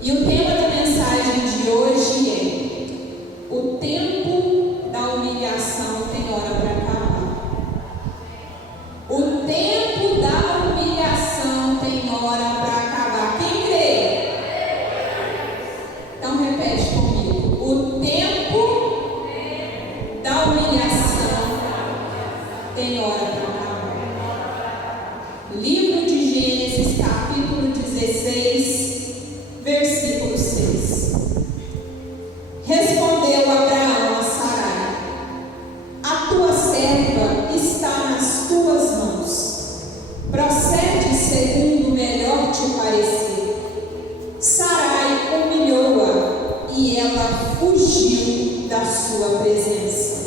E o tema da mensagem de hoje é: o tempo da humilhação tem hora para acabar. O tempo da humilhação tem hora para acabar. Quem crê? Então repete comigo: o tempo da humilhação tem hora para acabar. Livro de Gênesis, capítulo 16, versículo 6. Respondeu Abraão a Sarai: a tua serva está nas tuas mãos. Procede segundo melhor te parecer. Sarai humilhou-a e ela fugiu da sua presença.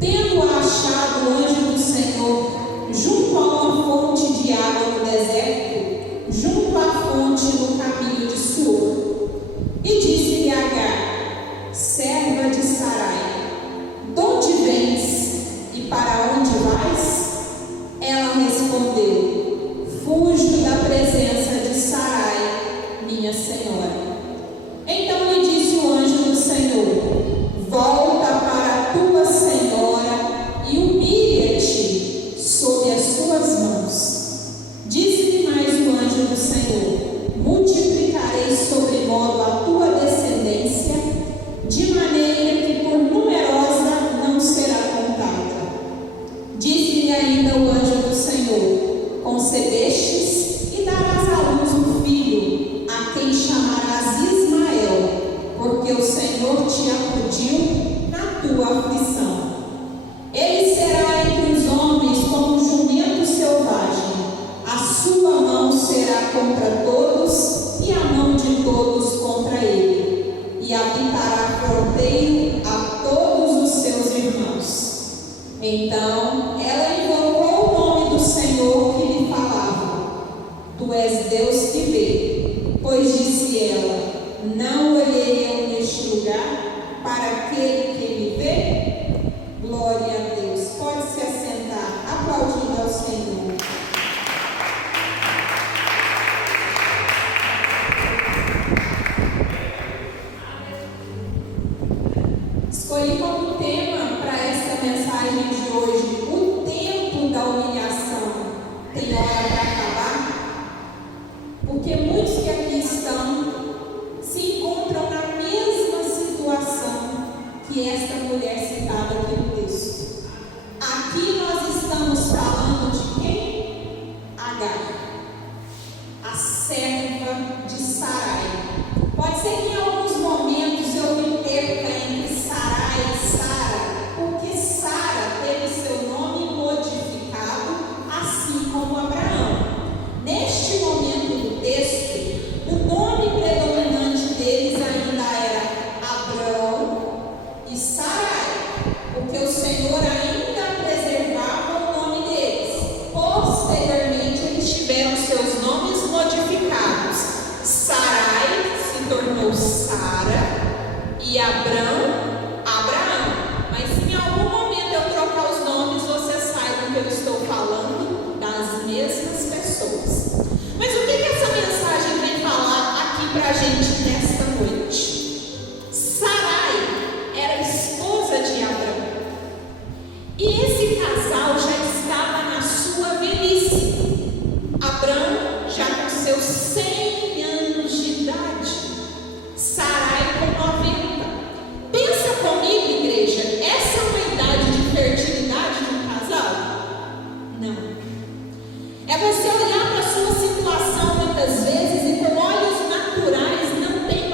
Tendo-a achado o anjo do Senhor junto a uma fonte de água no deserto, junto à fonte no caminho de Sur, e disse-lhe Agar, serva de Sarai: de onde vens e para onde vais? Ela respondeu: fujo da presença de Sarai, minha senhora. Então lhe disse o anjo do Senhor: volta para a tua senhora e humilha-te sob as suas mãos. Disse-lhe mais o anjo do Senhor: multiplicarei sobremodo a tua descendência, de maneira que por numerosa não será contada. Disse-lhe ainda o anjo do Senhor: concebestes e darás à luz um filho, a quem chamarás Ismael, porque o Senhor te acudiu na tua aflição. Ele será entre os homens como um jumento selvagem, a sua mão será contra todos e a mão de todos contra ele, e habitará fronteiro a todos os seus irmãos. Então ela invocou o nome do Senhor que lhe falava: tu és Deus que vê. Pois disse ela: não olhei eu neste lugar para aquele que me vê? Glória a Deus. Pode se assentar, aplaudindo ao Senhor. Escolhi como tema para essa mensagem de hoje: o tempo da humilhação tem hora para acabar? Porque muitos que aqui estão se encontram na mesma situação que esta mulher citada aqui no texto. Aqui nós estamos falando de quem? Agar, a serva de Sarai. Pode ser que em alguns momentos eu me perca entre Sarai e Sara, porque Sara teve seu nome modificado, assim como Abraão. Neste momento do texto, o nome predominante deles ainda era Abrão e Sarai, porque o Senhor ainda preservava o nome deles. Posteriormente, eles tiveram seus nomes modificados. Sarai se tornou Sara e Abrão, Abraão. Mas se em algum momento eu trocar os nomes, vocês saibam que eu estou falando das mesmas pessoas. Mas o que essa mensagem vem falar aqui pra gente nesta noite? Sarai era esposa de Abrão. E esse casal já estava na sua velhice. Abrão já com seus 100 anos de idade. Sarai com 90. Pensa comigo, igreja, essa é uma idade de fertilidade de um casal? Não. É você olhar para a sua situação muitas vezes e com olhos naturais não tem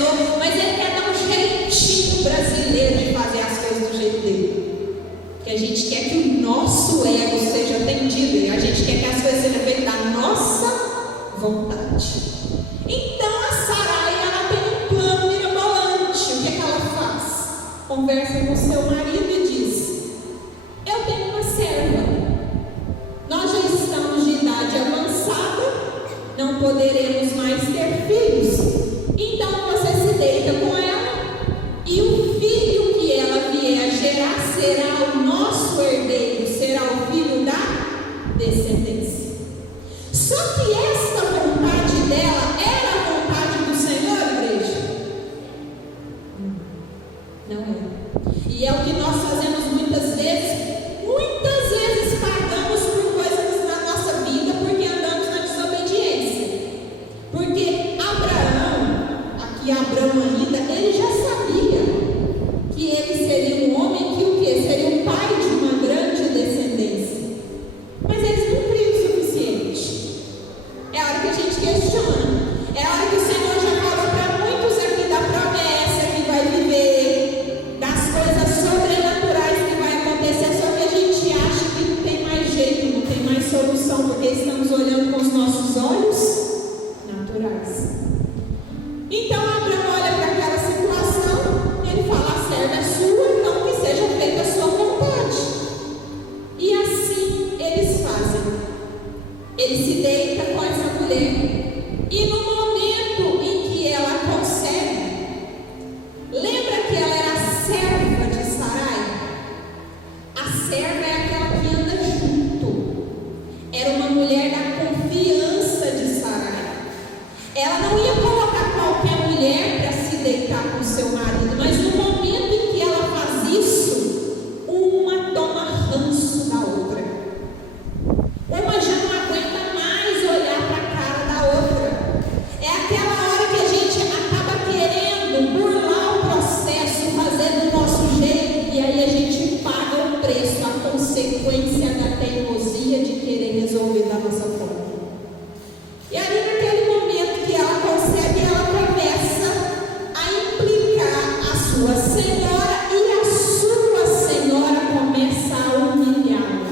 Senhor, mas Ele quer dar um jeitinho brasileiro de fazer as coisas do jeito dele. Que a gente quer que o nosso ego seja atendido e a gente quer que as coisas sejam feitas da nossa vontade. Então a Sarai, ela tem um plano mirabolante. O que é que ela faz? Conversa com seu marido e diz: eu tenho uma serva, nós já estamos de idade avançada, não poderemos mais ter filhos, então você se deita com ela e o filho que ela vier a gerar será o nosso herdeiro, será o filho da descendência. Só que esta vontade dela era a vontade do Senhor, igreja? Não é. E é o que nós fazemos muitas vezes pagamos por coisas na nossa vida porque andamos na desobediência. Porque Abraão ainda, ele já sabia que ele seria um homem que o quê? Seria o pai de uma grande descendência. Mas eles não criam o suficiente. É a hora que a gente questiona. É a hora que o Senhor já falou para muitos aqui da promessa que vai viver, das coisas sobrenaturais que vai acontecer, só que a gente acha que não tem mais jeito, não tem mais solução, porque estamos olhando com os nossos olhos naturais. Então Abraão olha para aquela situação, ele fala: a serva é sua, então que seja feita a sua vontade. E assim eles fazem. Ele se deita com essa mulher, e no momento em que ela concebe, lembra que ela era a serva de Sarai? A serva é aquela que anda junto, era uma mulher da confiança de Sarai. Ela não ia colocar qualquer mulher para se deitar com seu marido, mas no momento em que ela faz isso, uma toma ranço da outra. Uma já não aguenta mais olhar para a cara da outra. É aquela hora que a gente acaba querendo burlar o processo, fazer do nosso jeito, e aí a gente paga o preço, a consequência da teimosia de querer resolver da nossa forma. E ali naquele momento que ela concebe, ela começa a implicar a sua senhora, e a sua senhora começa a humilhá-la.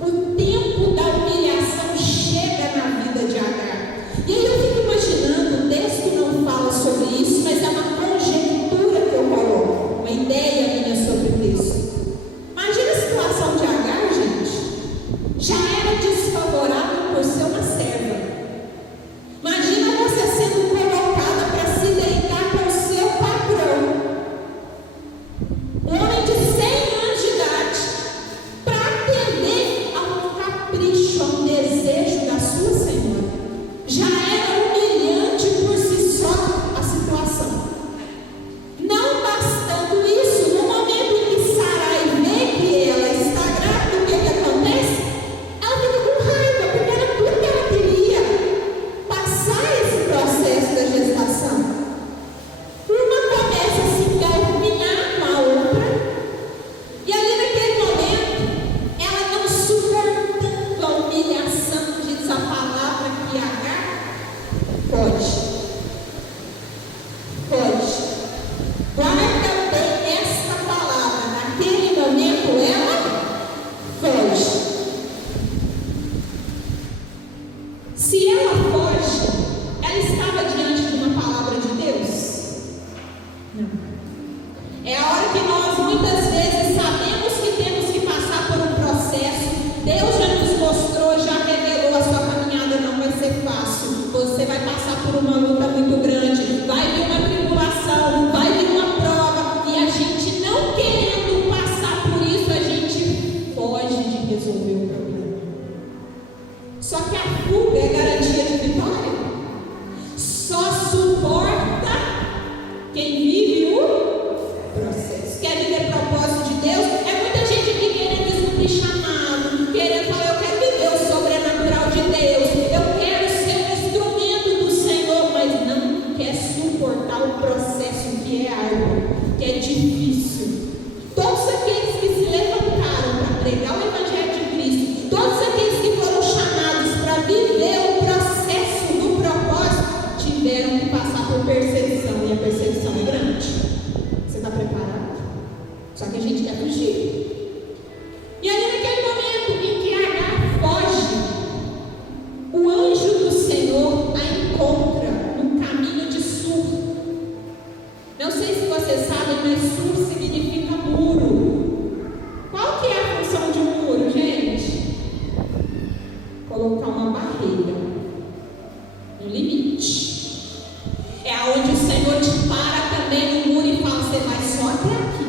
O tempo da humilhação chega na vida de Agar. E aí eu fico imaginando, o texto não fala sobre isso, mas é uma conjectura que eu coloco, uma ideia minha sobre o texto. Imagina a situação de Agar, gente. Já era desfavorável por ser uma serva. Imagina você sendo colocada para se deitar com o seu patrão. Só que a gente quer fugir. E ali naquele momento em que Agar foge, o anjo do Senhor a encontra no caminho de Sur. Não sei se vocês sabem, mas Sur significa muro. Qual que é a função de um muro, gente? Colocar uma barreira, um limite. É aonde o Senhor te para também no muro e fala: você vai só até aqui.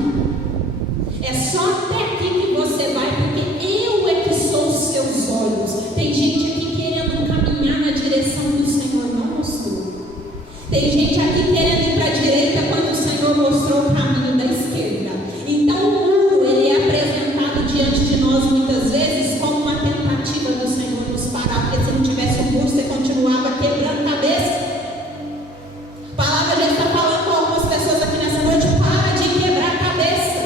É só até aqui que você vai, porque eu é que sou os seus olhos. Tem gente aqui querendo caminhar na direção que o Senhor não mostrou. Tem gente aqui querendo ir para a direita quando o Senhor mostrou o caminho da esquerda. Então o muro, ele é apresentado diante de nós muitas vezes como uma tentativa do Senhor nos parar, porque se não tivesse o muro, você continuava quebrando cabeça. A palavra já está falando com algumas pessoas aqui nessa noite: para de quebrar a cabeça.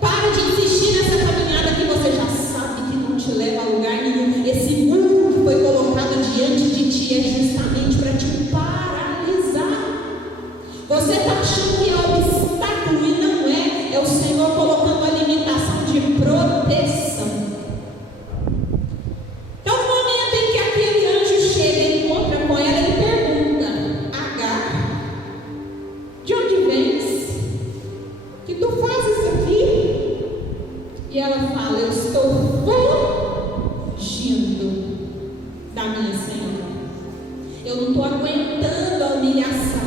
Para de insistir nessa caminhada que você já sabe que não te leva a lugar nenhum. Esse muro que foi colocado diante de ti é justamente para te paralisar. Você está achando que é obstáculo e não é. É o Senhor colocando a limitação de proteção. Então, no momento em que aquele anjo chega e encontra com ela, ele pergunta: Agar, de onde vens? Que tu fazes aqui? E ela fala: eu estou fugindo da minha Senhora. Eu não estou aguentando a humilhação.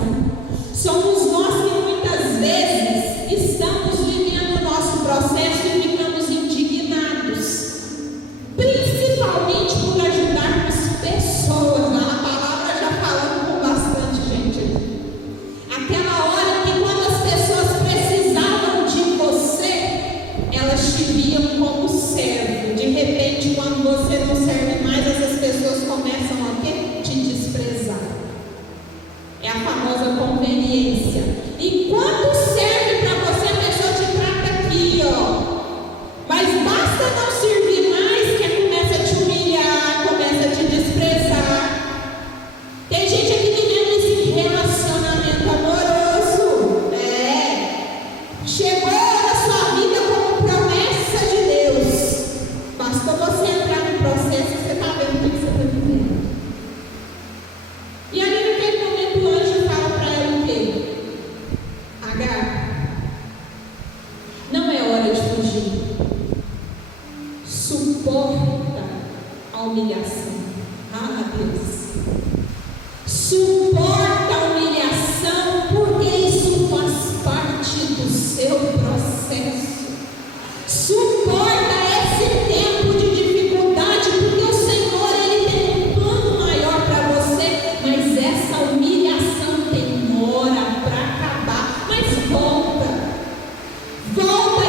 Somos nós que muitas vezes estamos vivendo o nosso processo e ficamos indignados, principalmente por ajudarmos pessoas. Lá na palavra já falando com bastante gente aqui. Aquela hora que quando as pessoas precisavam de você, elas te viam como servo. De repente, quando você não serve mais, essas pessoas começam a quê? Te desprezar. É a famosa conveniência. Enquanto serve para você, a pessoa te trata aqui, ó. Mas basta não servir mais que começa a te humilhar, começa a te desprezar. Tem gente aqui vivendo esse relacionamento amoroso. Chegou na sua vida como promessa de Deus. Basta você entrar no processo que você está vendo o que você está vivendo. E ali naquele momento o anjo fala para ela o quê? Agar, não é hora de fugir. Suporta a humilhação. Ah, Deus. Suporta a humilhação, porque isso faz parte do seu processo. Suporta esse tempo de dificuldade, porque o Senhor, ele tem um plano maior para você, mas essa humilhação demora para acabar. Mas volta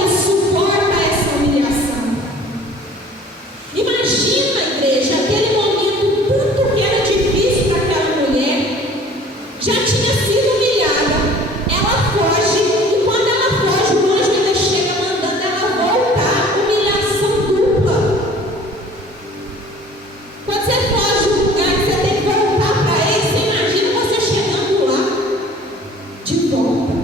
e suporta essa humilhação. Imagina, igreja, aquele momento, tanto que era difícil para aquela mulher. Já tinha sido humilhada, ela foge, e quando ela foge, o anjo ainda chega mandando ela voltar. Humilhação dupla. Quando você foge de um lugar que você tem que voltar para ele, você imagina você chegando lá de volta.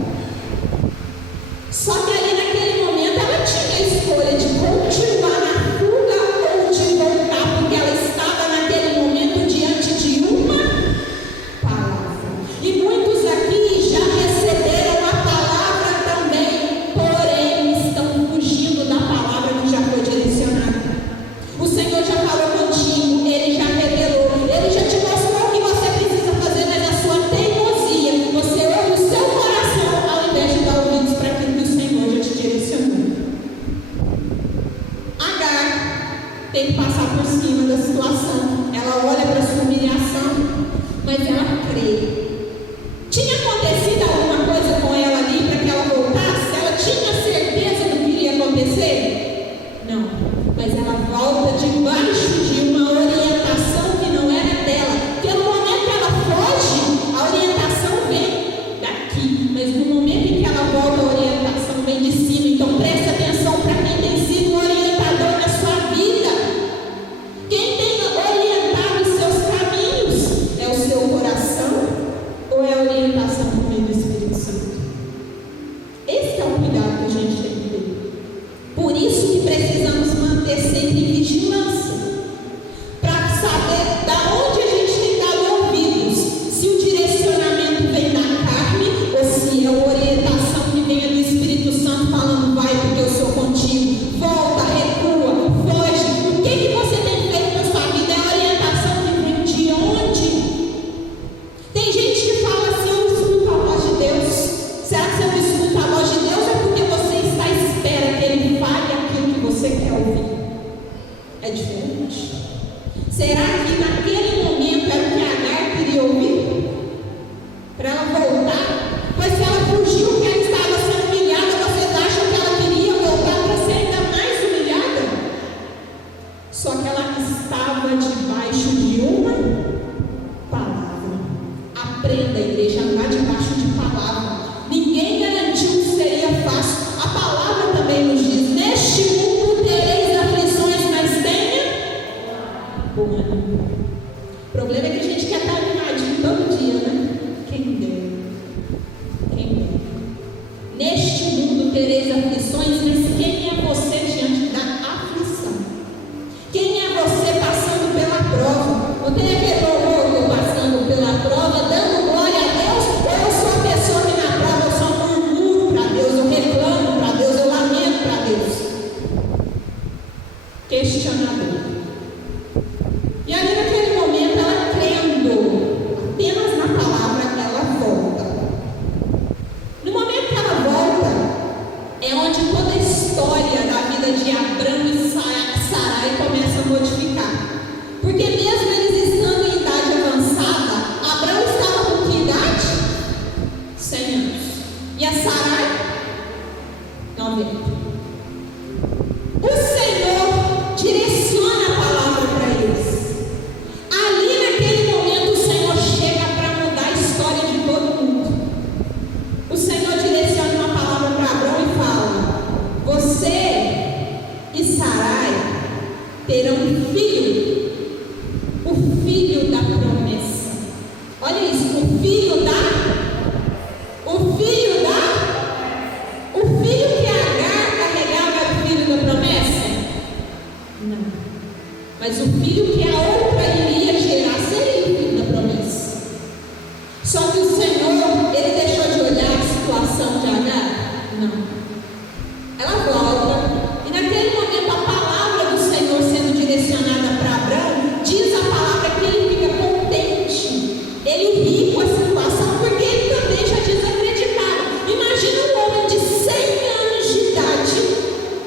Só que ali naquele momento ela tinha a escolha de continuar na fuga ou de voltar, porque ela estava naquele momento diante de uma palavra. E muitos aqui já receberam a palavra também, porém estão fugindo da palavra que já foi direcionada. O Senhor já falou contigo, Ele já revelou, Ele já te mostrou o que você precisa fazer, mas a sua teimosia, você ouve o seu coração ao invés de dar ouvidos para aquilo que o Senhor já te direcionou. Agar tem que passar por cima da situação. Ela olha para a sua humilhação, mas ela crê. Tinha acontecido alguma coisa com ela ali para que ela voltasse? Ela tinha certeza do que iria acontecer? Não, mas ela volta debaixo de uma orientação que não era dela. Porque no momento que ela foge, a orientação vem daqui, mas no momento em que ela volta, a orientação vem de cima. Então presta atenção para quem tem sido um orientador na sua vida. Quem tem orientado os seus caminhos é o seu coração ou é a orientação do Espírito Santo? Esse é o cuidado que a gente tem que ter. você quer ouvir. É diferente. Será que naquele momento era o que Agar queria ouvir? Para ela voltar? Pois se ela fugiu porque ela estava sendo humilhada, vocês acham que ela queria voltar para ser ainda mais humilhada? Só que ela estava debaixo de uma palavra. Aprenda, igreja, a andar debaixo de palavra. Ninguém garantiu que seria fácil. A palavra também nos diz: neste mundo tereis aflições, mas tenha bom ânimo. O problema é que a gente quer estar animadinho todo dia, né? Quem dera. Quem dera. Neste mundo tereis aflições, mas quem é você diante da aflição? Quem é você passando pela prova? Não tem aquele louvor passando pela prova, dando glória a Deus? Ou eu sou a pessoa que na prova eu só murmuro para Deus, eu reclamo para Deus, eu lamento para Deus? Questionador. E ali naquele momento, ela crendo apenas na palavra, ela volta. No momento que ela volta, é onde toda a história da vida de Abrão e Sarai começa a modificar. Porque mesmo eles estando em idade avançada, Abrão estava com que idade? 100 anos. E a Sarai? 90. O Senhor direciona a palavra para eles. Ali naquele momento o Senhor chega para mudar a história de todo mundo. O Senhor direciona uma palavra para Abrão e fala: você e Sarai terão um filho, o filho da promessa. Olha isso, o filho que Agar carregava era o filho da promessa? Não. Mas o filho que a outra iria gerar seria o filho da promessa. Só que o Senhor, ele deixou de olhar a situação de Agar? Não. Ela volta, e naquele momento a palavra do Senhor sendo direcionada para Abrão, diz a palavra que ele fica contente. Ele ri com a situação, porque ele também já desacreditava. Imagina um homem de 100 anos de idade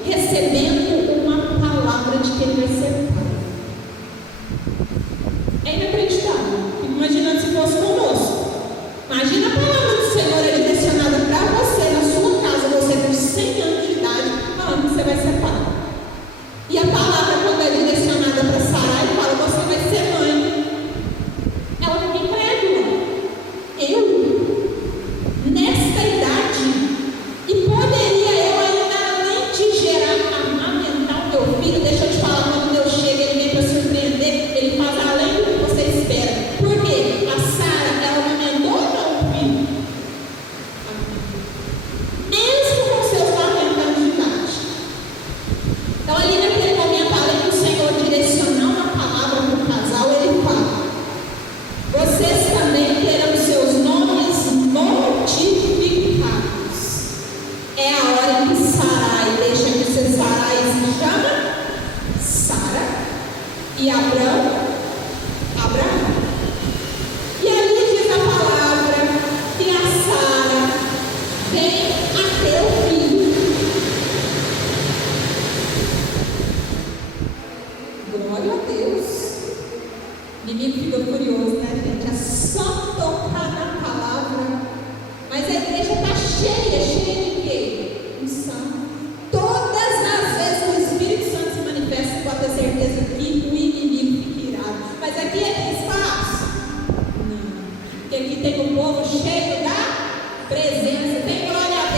recebendo uma palavra de que ele vai ser pai. É inacreditável. Fico imaginando se fosse conosco. Imagina a palavra do Senhor é direcionada para você, na sua casa, você com 100 anos de idade, falando que você vai ser pai. E a palavra, quando é direcionada para Sarai, fala: você vai ser mãe. Ela fica incrédula. Eu? Nesta idade? E poderia eu ainda, além de gerar, amamentar o meu filho? Deixa eu te falar, quando Deus chega, ele vem para surpreender, ele faz além do que você espera. Por quê? A Sara, ela amamentou ou não o filho? Mesmo com seus 90 anos de idade. Então ali naquele momento, além do Senhor direcionar uma palavra para o casal, ele fala: vocês também terão seus nomes mortificados. É a hora em que Sarai deixa de ser Sarai e se chama Sara. E Abrão. E ali diz a palavra que a Sara vem a ter o filho. Glória a Deus. O inimigo fica curioso, né, gente? É só tocar na palavra. Mas a igreja está cheia de quê? Unção. Todas as vezes que o Espírito Santo se manifesta, pode ter certeza que o inimigo fica irado. Mas aqui é espaço? Não. Porque aqui tem um povo cheio da presença. Tem glória a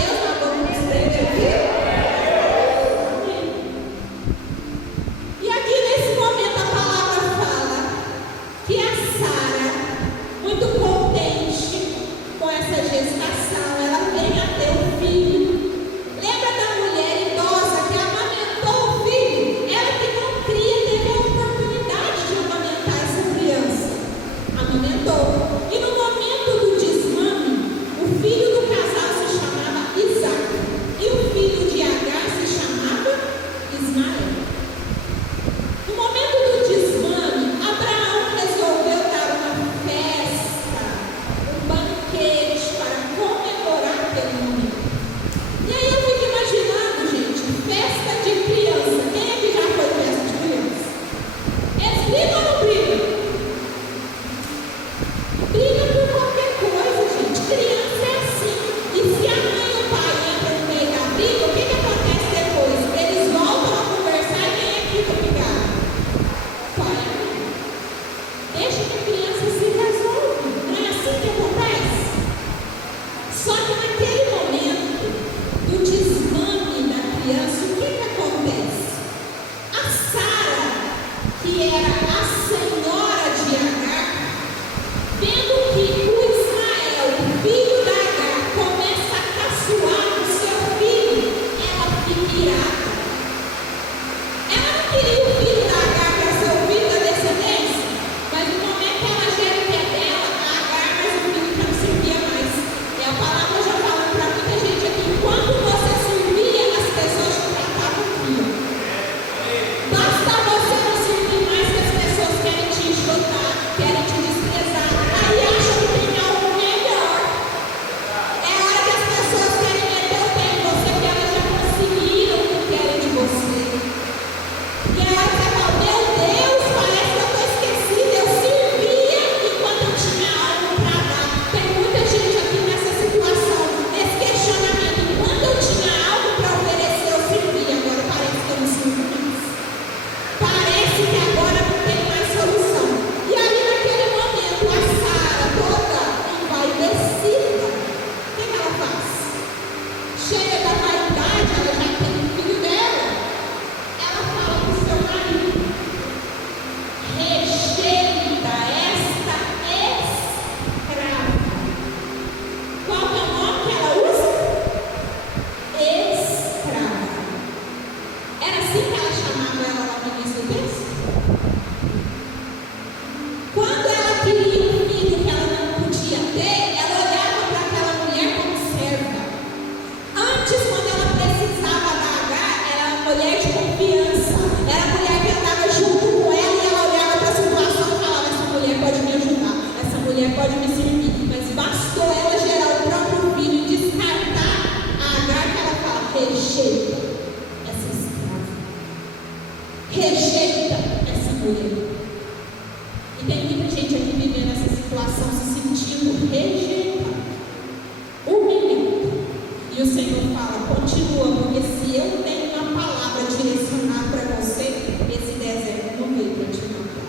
E o Senhor fala: continua, porque se eu tenho uma palavra direcionada para você, esse deserto não veio para te matar.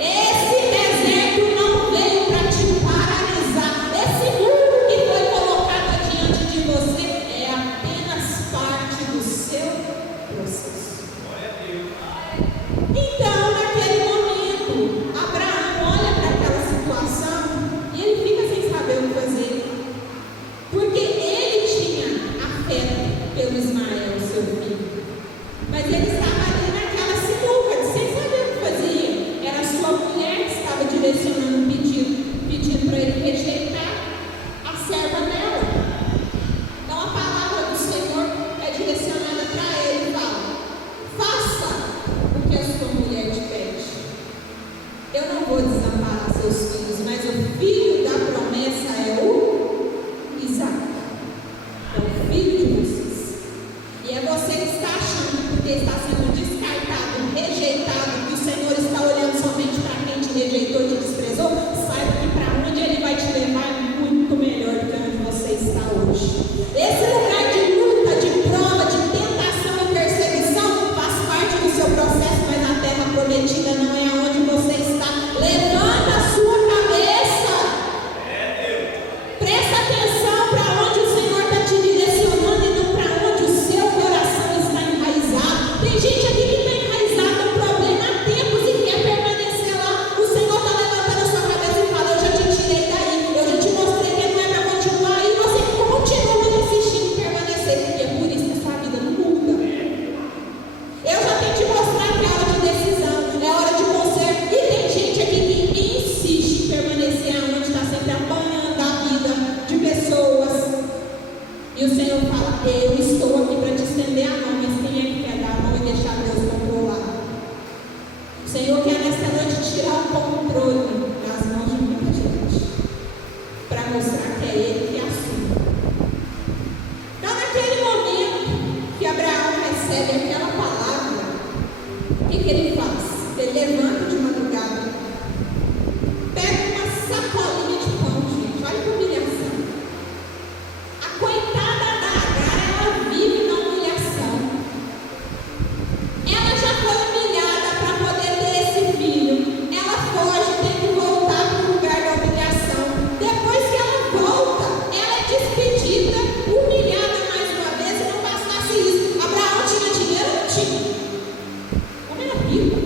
Esse deserto não veio para te paralisar. Esse muro que foi colocado diante de você é apenas parte do seu processo. Então, naquele momento, Abraão olha para aquela situação e ele fica sem saber o que fazer. Porque ele tinha afeto pelo Ismael, seu filho. Mas ele estava ali naquela sinuca, sem saber o que fazia. Era a sua mulher que estava direcionando o pedindo para ele rejeitar a serva dela. Então a palavra do Senhor é direcionada para ele e fala: faça o que a sua mulher te pede. Eu não vou desamparar seus filhos, mas o filho da promessa é o Isaac. É o filho de vocês. E é você que está achando, porque está sendo descartado, rejeitado, que o Senhor está olhando somente para quem te rejeitou e te desprezou. Saiba que para onde Ele vai te levar é muito melhor do que onde você está hoje. Esse lugar de luta, de prova, de tentação e perseguição faz parte do seu processo, mas a terra prometida não é aonde você está. Levanta a sua cabeça. Presta atenção para onde o Senhor está te direcionando e não para onde o seu coração está enraizado. Tem gente aqui que está enraizado num problema há tempos e quer permanecer lá. O Senhor está levantando a sua cabeça e fala: eu já te tirei daí, eu já te mostrei que não é para continuar, e você continua insistindo em permanecer. E é por isso que a sua vida não muda. Eu já tenho te mostrar que é hora de decisão, é hora de conserto. E tem gente aqui que insiste em permanecer aonde está sempre apanhando a vida de pessoas. E o Senhor fala: eu estou aqui para te estender a mão, mas quem é que quer dar a mão e deixar Deus controlar? O Senhor quer nesta noite tirar o controle das mãos de muita gente, para mostrar que é Ele que assume. Então, naquele momento que Abraão recebe aquela palavra, o que ele faz? Ele levanta de madrugada, pega uma sacolinha de pão, gente. Olha que humilhação. A coitada da Agar, ela vive na humilhação. Ela já foi humilhada para poder ter esse filho. Ela foge, tem que voltar para o lugar da humilhação. Depois que ela volta, ela é despedida, humilhada mais uma vez. E não bastasse isso, Abraão tinha dinheiro? Não tinha. O homem era rico,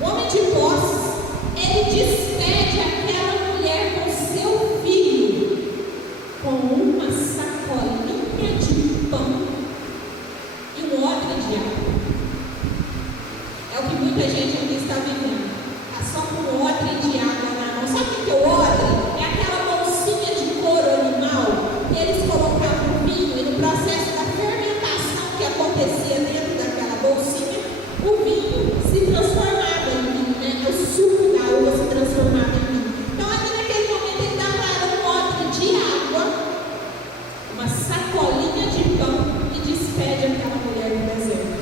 o homem de posses. Ele despede aquela mulher com seu filho, com uma sacolinha de pão e um odre de água. É o que muita gente aqui está vivendo. Está só com um odre de água na mão. Sabe o que é o odre? É aquela bolsinha de couro animal que eles colocavam vinho, e no processo da fermentação que acontecia dentro daquela bolsinha, o vinho se transformava em vinho, né? O suco da uva se transformava em vinho. Então, ali naquele momento, ele dá para ela um odre de água, uma sacolinha de pão, e despede aquela mulher no deserto.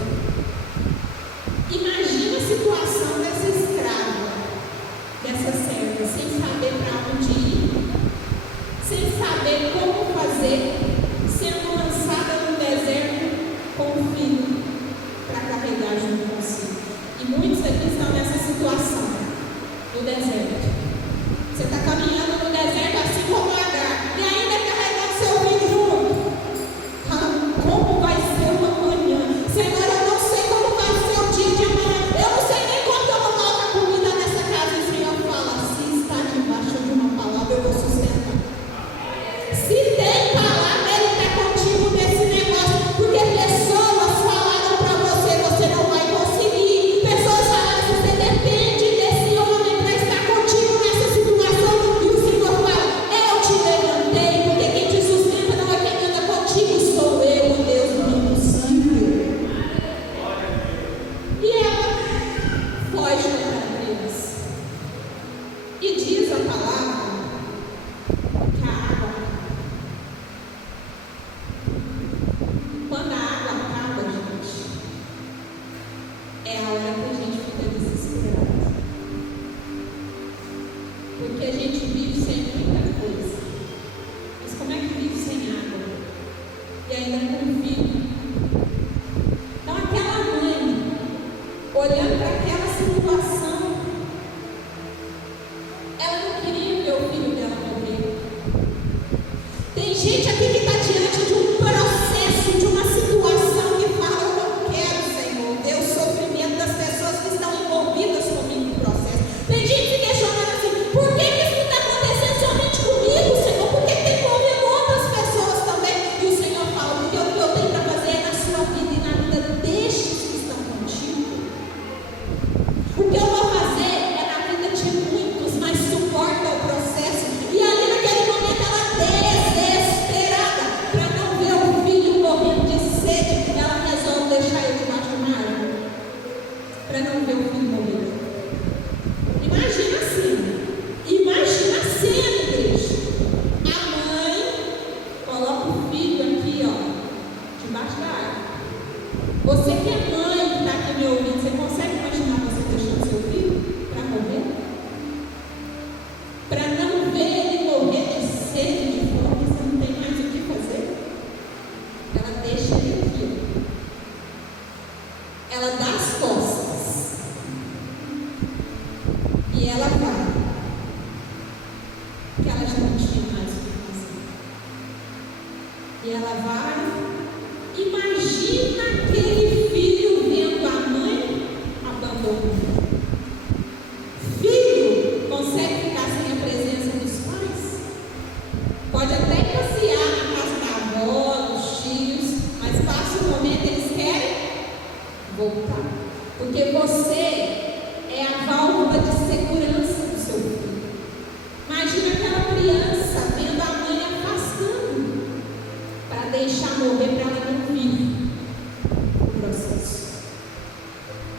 Imagina a situação dessa escrava, dessa serva, sem saber para onde ir, sem saber como fazer, sendo lançada no deserto com o filho para carregar junto consigo. E muitos aqui estão nessa situação, no deserto. Você está caminhando no deserto assim como Agar, e ainda carregando seu filho junto. Como vai ser o amanhã? Senhor, eu não sei como vai ser o dia de amanhã. Eu não sei nem quando eu vou colocar comida nessa casa. E o Senhor fala: se está debaixo de uma palavra, eu vou sustentar. Se tem palavra, Ele está contigo nesse negócio. Porque pessoas falaram para você, você não vai conseguir. Pessoas falaram: você depende desse homem para estar contigo gente aqui que está diante de um processo, de uma situação que fala: eu não quero, Senhor, ver o sofrimento das pessoas que estão envolvidas comigo no processo. Tem gente se questionando assim: por que isso não está acontecendo somente comigo, Senhor? Por que tem que envolver outras pessoas também? E o Senhor fala: porque o que eu tenho para fazer é na sua vida e na vida destes que estão contigo. O que eu vou fazer é na vida de muitos, mas suporta o processo. E ali naquele momento ela desesperada, para não ver o filho morrendo de sede, ela resolve deixar ele debaixo de uma árvore, para não ver o filho morrer. Imagina a cena, igreja. A mãe coloca o filho aqui, ó, debaixo da árvore. Você que é mãe, que está aqui me ouvindo, você consegue imaginar você deixando seu filho para morrer? Para não ver ele morrer de sede, de fome, você não tem mais o que fazer? Ela deixa ele aqui. Ela dá as costas. E ela vai. Porque ela já não tinha mais o que fazer. E ela vai. Imagina aquele filho vendo a mãe abandonada. Filho consegue ficar sem a presença dos pais? Pode até passear na casa da avó, dos tios, mas passa um momento eles querem voltar. Porque você é a válvula de segurança do seu filho. Imagina aquela criança vendo a mãe afastando para deixar morrer, para ela não vir o processo.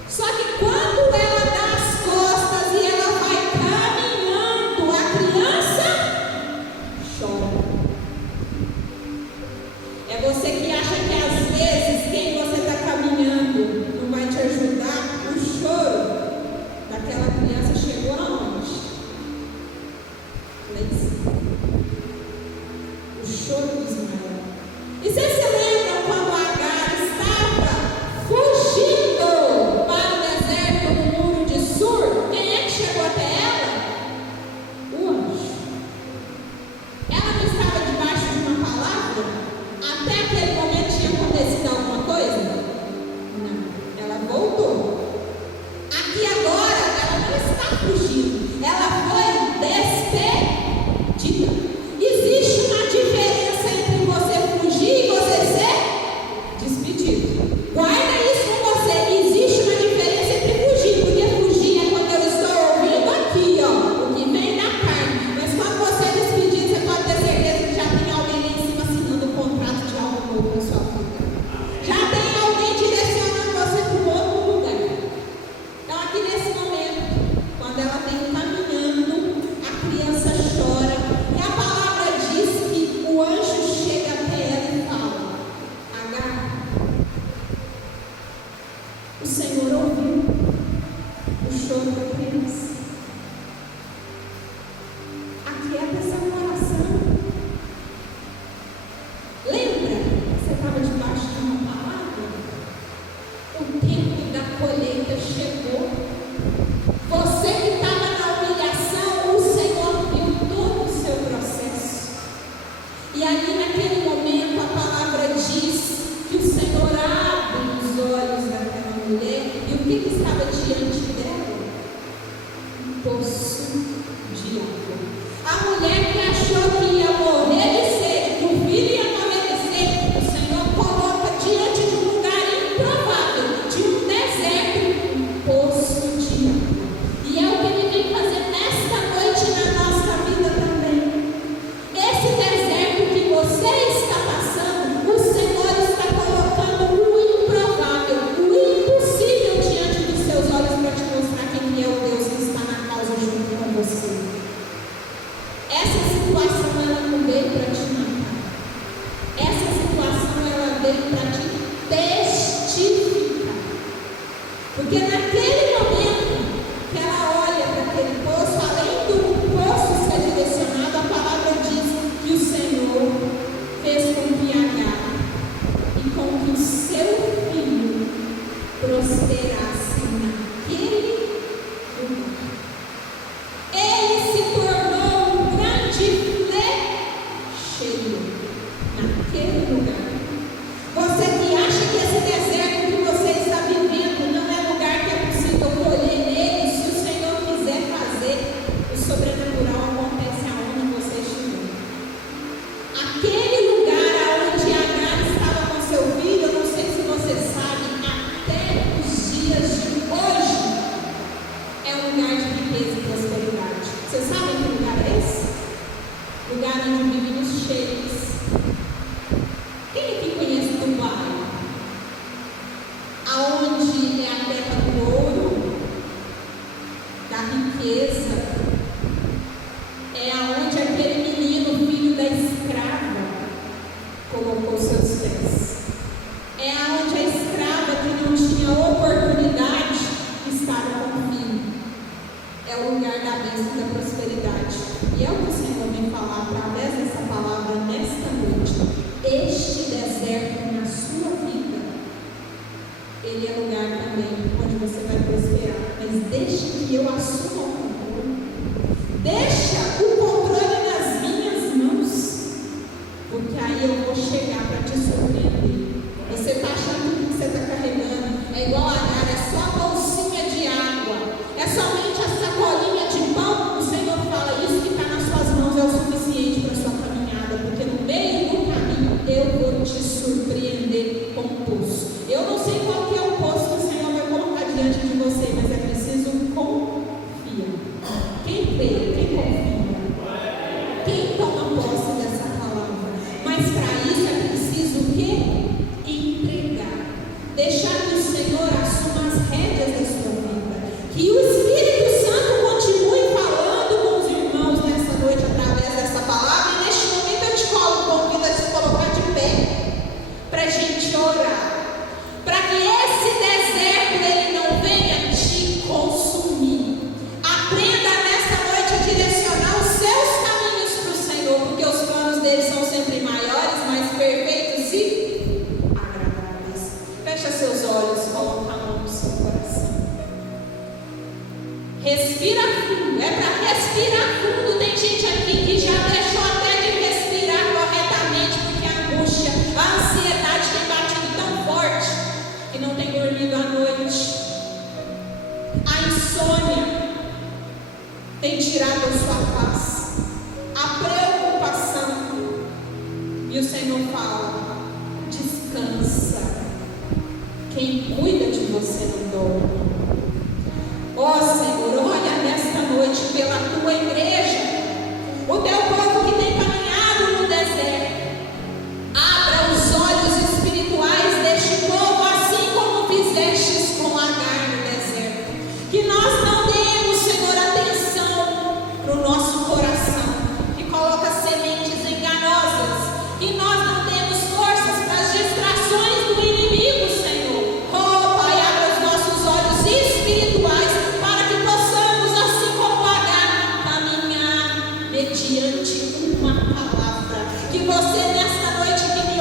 Só que quando ela dá as costas e ela vai caminhando, a criança chora. É você que acha que às vezes quem você está caminhando não vai te ajudar. O choro daquela criança chegou aonde? Lá em cima. O choro do Ismael. E você se lembra quando Agar estava fugindo para o deserto no muro de Sur? Quem é que chegou até ela? O anjo. Ela não estava debaixo de uma palavra? Até aquele momento tinha acontecido alguma coisa? Não. Ela voltou. Aqui agora ela não está fugindo. Ela foi despedida. Existe uma diferença entre você fugir e você ser despedido. Guarda isso com você. Existe uma diferença entre fugir, porque fugir é quando eu estou ouvindo aqui, ó, o que vem da carne. Mas quando você é despedido, você pode ter certeza que já tem alguém lá em cima assinando um contrato de algo novo na sua vida. Já tem alguém direcionando você para um outro lugar. Então aqui nesse momento, quando ela vem caminhando, a criança chora. E a palavra diz que o anjo chega até ela e fala: Agar, o Senhor ouviu o choro da criança. Aquieta essa coração. Lembra? Você estava debaixo de uma palavra? O tempo da colheita chegou. Você que estava na humilhação, o Senhor viu todo o seu processo. E ali naquele momento a palavra diz que o Senhor abre os olhos daquela mulher. E o que estava diante dela? Um poço de água. A mulher que achou que ia morrer de sede, que o filho ia morrer de sede, o Senhor coloca diante de um lugar improvável, de um deserto, um poço de água. E é o que Ele vem fazer nesta noite na nossa vida também. Esse deserto que você está aquele lugar. Você que acha que esse deserto que você está vivendo não é lugar que é possível colher nele, se o Senhor quiser fazer, o sobrenatural acontece aonde você estiver. Aquele lugar onde Agar estava com seu filho, eu não sei se você sabe, até os dias de hoje é um lugar de riqueza e prosperidade. Você sabe que lugar é esse? Lugar onde vivem os sheiks. Quem aqui conhece Dubai? Aonde é a terra do ouro, da riqueza, é aonde aquele menino, filho da escrava, colocou seus pés. É aonde a escrava que não tinha oportunidade estava com o filho. É o lugar da bênção e da prosperidade. E é o que o Senhor vem falar através dessa palavra nesta noite. Este deserto na sua vida, ele é lugar também onde você vai prosperar. Mas deixa que eu assuma o controle. Deixa o controle nas minhas mãos. Porque aí eu vou chegar para te surpreender. Você está achando que o que você está carregando é igual a Agar, é só a bolsinha de água, é somente a sacolinha de pão. O Senhor fala, isso que está nas suas mãos é o suficiente para a sua caminhada, porque no meio do caminho eu vou te surpreender com o poço. Eu não sei qual que é o poço que o Senhor vai colocar diante de você, mas é preciso confiar. Quem crê, quem confia, quem toma posse dessa palavra. Mas para isso é preciso o quê? Entregar. Deixar que o Senhor assuma as rédeas da sua vida. Que o Espírito Santo continue falando com os irmãos nessa noite através dessa palavra. E neste momento eu te convido a se colocar de pé para a gente orar. Para que esse deserto ele não venha te consumir. Aprenda nesta noite a direcionar os seus caminhos para o Senhor, porque os planos dele são sempre maiores, mais perfeitos e agradáveis. Fecha seus olhos, coloca a mão no seu coração. Respira fundo, é para respirar fundo. Tem gente aqui que já deixou até de respirar corretamente, porque a angústia, a ansiedade tem batido tão forte que não tem dormido à noite. A insônia tem tirado a sua paz, a preocupação. E o Senhor fala: descansa. Quem cuida de você não dorme. Ó Senhor, olha nesta noite pela tua igreja, o teu povo que tem caminhado no deserto. Abra os olhos espirituais deste povo, assim como fizestes com Agar no deserto. Que nós não demos, Senhor, atenção para o nosso coração, que coloca sementes enganosas. Que nós não temos forças para as distrações do inimigo, Senhor. Oh, Pai, abra os nossos olhos espirituais para que possamos, assim como Agar, caminhar mediante uma palavra. Que você nesta noite que me